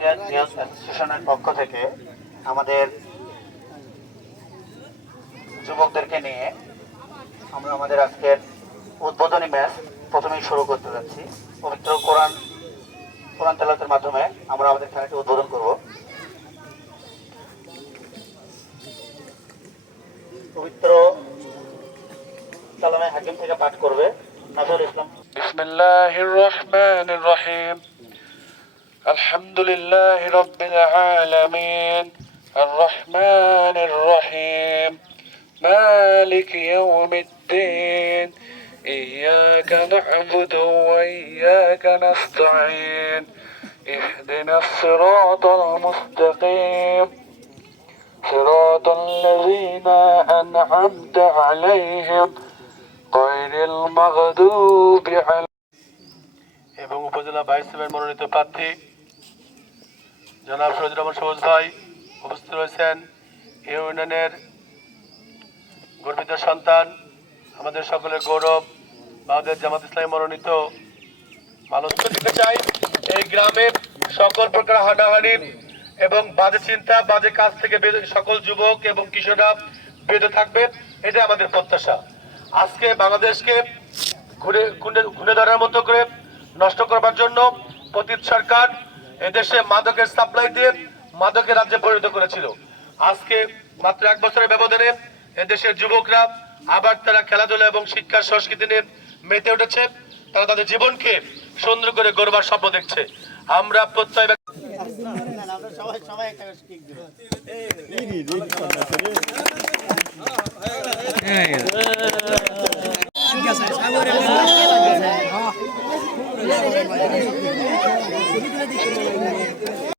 News অ্যাসোসিয়েশনের পক্ষ থেকে আমাদের যুবকদেরকে নিয়ে আমরা আমাদের আজকের উদ্বোধনী ম্যাচ প্রথমেই শুরু করতে যাচ্ছি। পবিত্র কোরআন তেলাওয়াতের মাধ্যমে আমরা আমাদের খেলাটি উদ্বোধন করব। পবিত্র কালামে হাকিম থেকে পাঠ করবে নজরুল ইসলাম। বিসমিল্লাহির রহমানির রহিম। আলহামদুলিল্লাহি রাব্বিল আলামিন আর রহমানির রহিম মালিকি ইয়াউমিদ্দিন ইয়্যাকা না'বুদু ওয়া ইয়্যাকা নাস্তাঈন ইহদিনাস সিরাতাল মুস্তাকিম সিরাতাল লাযীনা আন'আমতা আলাইহিম গায়রিল মাগদুবি এবং উপজেলা ভাইস চেয়ারম্যান মনোনীত প্রার্থী জনাব শহীদুর রহমান সবুজ ভাই উপস্থিত রয়েছেন। এই ইউনিয়নের গর্বিত সন্তান, আমাদের সকলের গৌরব, আমাদের জামাত ইসলামী মনোনীত মানুষ দিতে চাই। এই গ্রামে সকল প্রকার হানাহানি এবং বাজে চিন্তা, বাজে কাজ থেকে সকল যুবক এবং কিশোররা বিরত থাকবে, এটা আমাদের প্রত্যাশা। আজকে বাংলাদেশকে ঘুরে ধরার মতো করে নষ্ট করবার জন্য পতিত সরকার এদেশে মাদকের সাপ্লাই দিয়ে মাদকের রাজ্যে পরিণত করেছিল। আজকে মাত্র 1 বছরের ব্যবধানে এদেশের যুবকরা আবার তারা খেলাধুলা এবং শিক্ষা সংস্কৃতি নিয়ে মেতে উঠেছে। তারা তাদের জীবনকে সুন্দর করে গড়বার স্বপ্ন দেখছে। আমরা প্রত্যয়